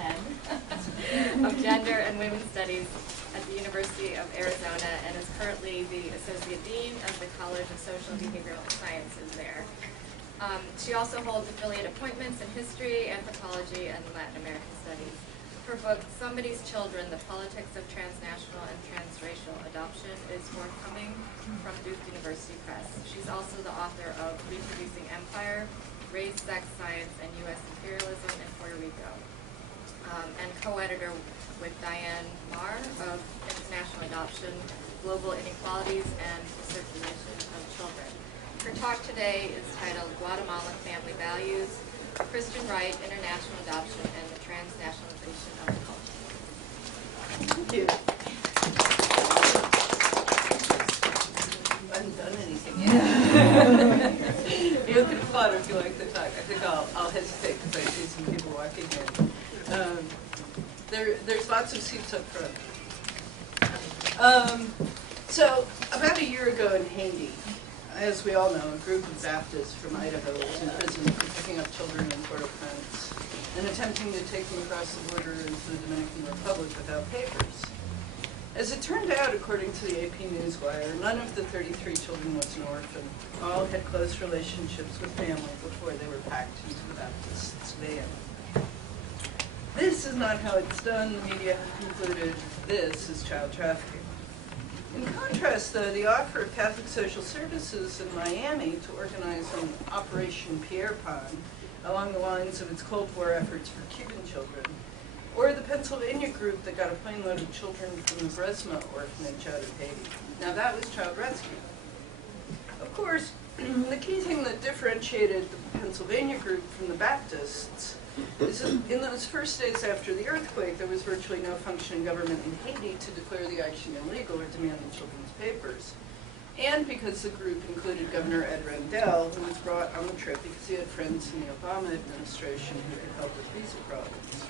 10 of Gender and Women's Studies at the University of Arizona and is currently the Associate Dean of the College of Social and Behavioral Sciences there. She also holds affiliate appointments in history, anthropology, and Latin American studies. Her book, Somebody's Children, The Politics of Transnational and Transracial Adoption, is forthcoming from Duke University Press. She's also the author of Reproducing Empire, Race, Sex, Science, and U.S. Imperialism in Puerto Rico, and co-editor with Diane Marr of International Adoption, Global Inequalities, and the Circulation of Children. Her talk today is titled Guatemalan Family Values, Christian Right, International Adoption, and the Transnationalization of the Culture. Thank you. I haven't done anything yet. You can applaud if you like the talk. I think I'll hesitate because I see some people walking in. There's lots of seats up front. So about a year ago in Haiti, as we all know, a group of Baptists from Idaho was imprisoned for picking up children in Port-au-Prince and attempting to take them across the border into the Dominican Republic without papers. As it turned out, according to the AP Newswire, none of the 33 children was an orphan. All had close relationships with family before they were packed into the Baptist's van. This is not how it's done. The media concluded this is child trafficking. In contrast, though, the offer of Catholic Social Services in Miami to organize an Operation Pierre Pan along the lines of its Cold War efforts for Cuban children, or the Pennsylvania group that got a plane load of children from the Bresma orphanage out of Haiti. Now that was child rescue. Of course, the key thing that differentiated the Pennsylvania group from the Baptists is that in those first days after the earthquake, there was virtually no functioning government in Haiti to declare the action illegal or demand the children's papers. And because the group included Governor Ed Rendell, who was brought on the trip because he had friends in the Obama administration who could help with visa problems.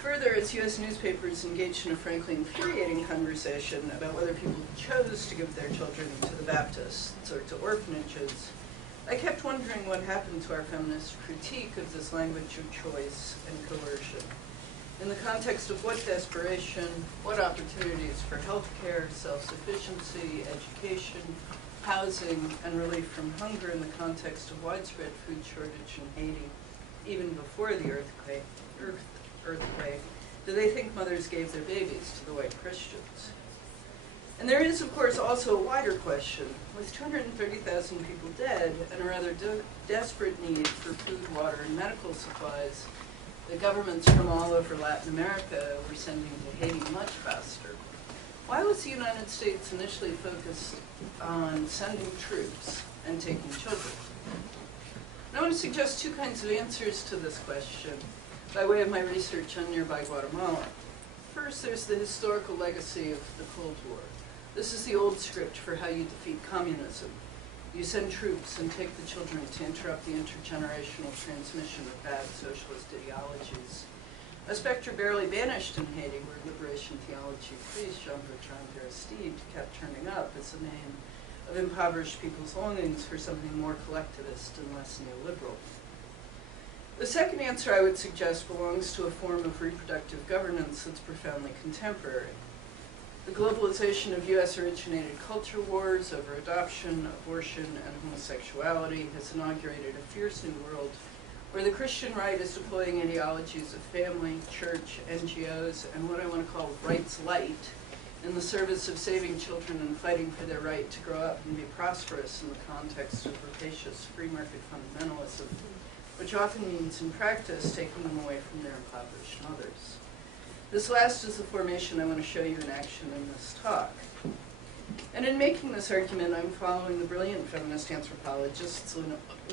Further, as U.S. newspapers engaged in a frankly infuriating conversation about whether people chose to give their children to the Baptists or to orphanages, I kept wondering what happened to our feminist critique of this language of choice and coercion. In the context of what desperation, what opportunities for health care, self-sufficiency, education, housing, and relief from hunger in the context of widespread food shortage in Haiti, even before the earthquake, do they think mothers gave their babies to the white Christians? And there is, of course, also a wider question. With 230,000 people dead and a rather desperate need for food, water, and medical supplies, the governments from all over Latin America were sending to Haiti much faster. Why was the United States initially focused on sending troops and taking children? And I want to suggest two kinds of answers to this question by way of my research on nearby Guatemala. First, there's the historical legacy of the Cold War. This is the old script for how you defeat communism. You send troops and take the children to interrupt the intergenerational transmission of bad socialist ideologies. A specter barely banished in Haiti, where liberation theology priest Jean-Bertrand Aristide kept turning up as a name of impoverished people's longings for something more collectivist and less neoliberal. The second answer I would suggest belongs to a form of reproductive governance that's profoundly contemporary. The globalization of US-originated culture wars over adoption, abortion, and homosexuality has inaugurated a fierce new world where the Christian right is deploying ideologies of family, church, NGOs, and what I want to call rights light in the service of saving children and fighting for their right to grow up and be prosperous in the context of rapacious free market fundamentalism, which often means in practice taking them away from their impoverished mothers. This last is the formation I want to show you in action in this talk. And in making this argument, I'm following the brilliant feminist anthropologists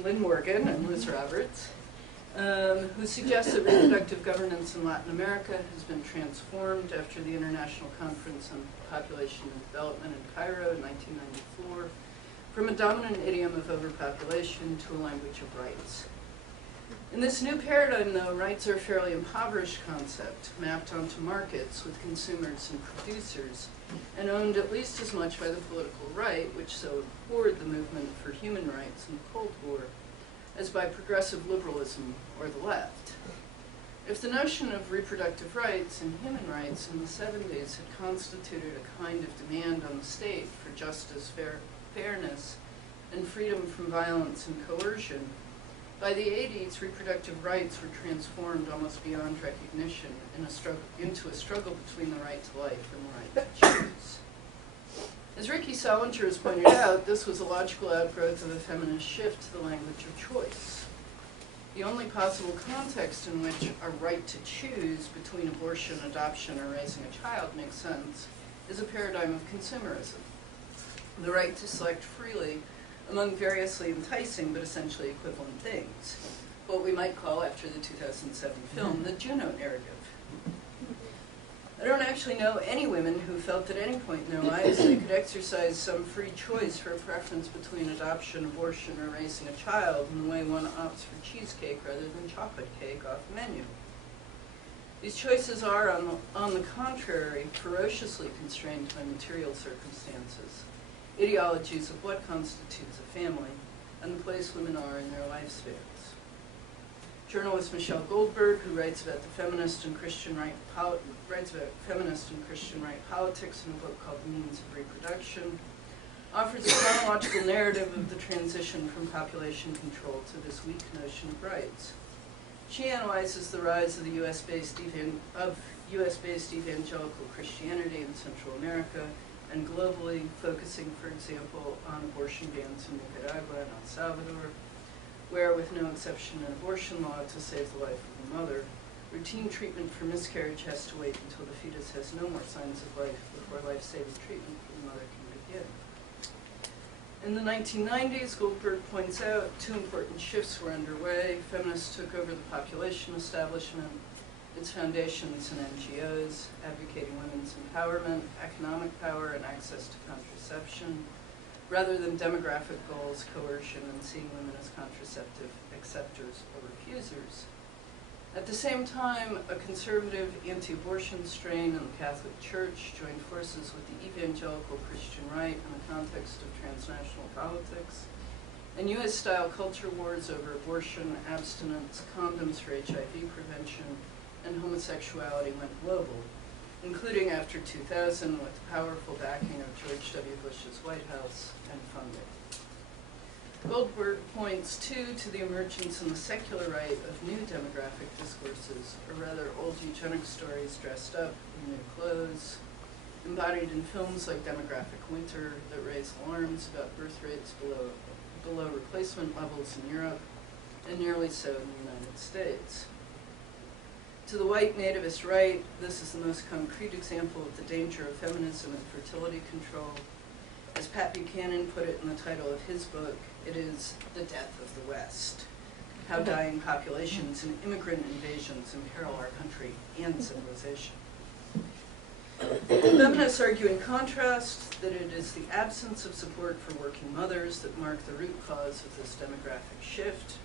Lynn Morgan and Liz Roberts, who suggest that reproductive governance in Latin America has been transformed after the International Conference on Population and Development in Cairo in 1994 from a dominant idiom of overpopulation to a language of rights. In this new paradigm, though, rights are a fairly impoverished concept, mapped onto markets with consumers and producers, and owned at least as much by the political right, which so abhorred the movement for human rights in the Cold War, as by progressive liberalism or the left. If If the notion of reproductive rights and human rights in the 70s had constituted a kind of demand on the state for justice, fairness, and freedom from violence and coercion, by the 80s, reproductive rights were transformed almost beyond recognition into a struggle between the right to life and the right to choose. As Ricky Salinger has pointed out, this was a logical outgrowth of a feminist shift to the language of choice. The only possible context in which a right to choose between abortion, adoption, or raising a child makes sense is a paradigm of consumerism. The right to select freely among variously enticing but essentially equivalent things, what we might call, after the 2007 film, the Juno narrative. I don't actually know any women who felt at any point in their lives they could exercise some free choice for a preference between adoption, abortion, or raising a child in the way one opts for cheesecake rather than chocolate cake off the menu. These choices are, on the contrary, ferociously constrained by material circumstances, ideologies of what constitutes a family, and the place women are in their lifespans. Journalist Michelle Goldberg, who writes about feminist and Christian right politics in a book called Means of Reproduction, offers a chronological narrative of the transition from population control to this weak notion of rights. She analyzes the rise of the U.S.-based evangelical Christianity in Central America and globally, focusing, for example, on abortion bans in Nicaragua and El Salvador, where, with no exception in abortion law to save the life of the mother, routine treatment for miscarriage has to wait until the fetus has no more signs of life before life-saving treatment for the mother can begin. In the 1990s, Goldberg points out two important shifts were underway. Feminists took over the population establishment, its foundations and NGOs, advocating women's empowerment, economic power, and access to contraception, rather than demographic goals, coercion, and seeing women as contraceptive acceptors or refusers. At the same time, a conservative anti-abortion strain in the Catholic Church joined forces with the evangelical Christian right in the context of transnational politics, and U.S.-style culture wars over abortion, abstinence, condoms for HIV prevention, and homosexuality went global, including after 2000 with the powerful backing of George W. Bush's White House and funding. Goldberg points, too, to the emergence in the secular right of new demographic discourses, or rather old eugenics stories dressed up in new clothes, embodied in films like Demographic Winter that raise alarms about birth rates below replacement levels in Europe, and nearly so in the United States. To the white nativist right, this is the most concrete example of the danger of feminism and fertility control. As Pat Buchanan put it in the title of his book, it is the death of the West, how dying populations and immigrant invasions imperil our country and civilization. Feminists argue in contrast that it is the absence of support for working mothers that mark the root cause of this demographic shift,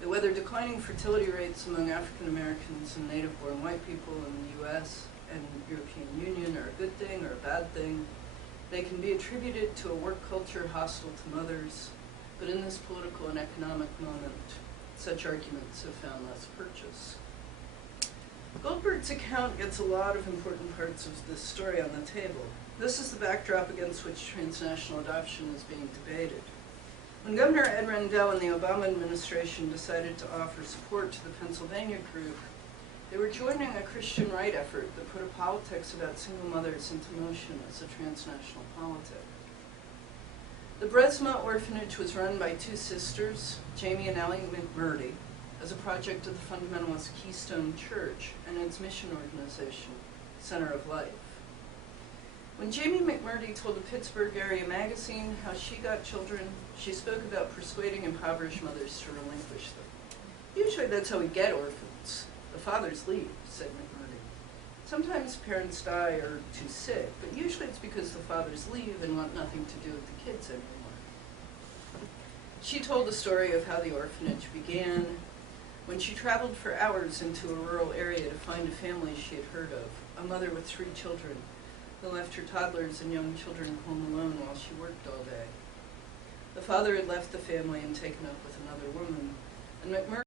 that whether declining fertility rates among African Americans and native-born white people in the U.S. and European Union are a good thing or a bad thing, they can be attributed to a work culture hostile to mothers, but in this political and economic moment, such arguments have found less purchase. Goldberg's account gets a lot of important parts of this story on the table. This is the backdrop against which transnational adoption is being debated. When Governor Ed Rendell and the Obama administration decided to offer support to the Pennsylvania group, they were joining a Christian right effort that put a politics about single mothers into motion as a transnational politic. The Bresma Orphanage was run by two sisters, Jamie and Allie McMurdy, as a project of the fundamentalist Keystone Church and its mission organization, Center of Life. When Jamie McMurdy told a Pittsburgh area magazine how she got children, she spoke about persuading impoverished mothers to relinquish them. Usually that's how we get orphans. The fathers leave, said McMurdy. Sometimes parents die or are too sick, but usually it's because the fathers leave and want nothing to do with the kids anymore. She told the story of how the orphanage began, when she traveled for hours into a rural area to find a family she had heard of, a mother with 3 children, who left her toddlers and young children home alone while she worked all day. The father had left the family and taken up with another woman, and McMurdy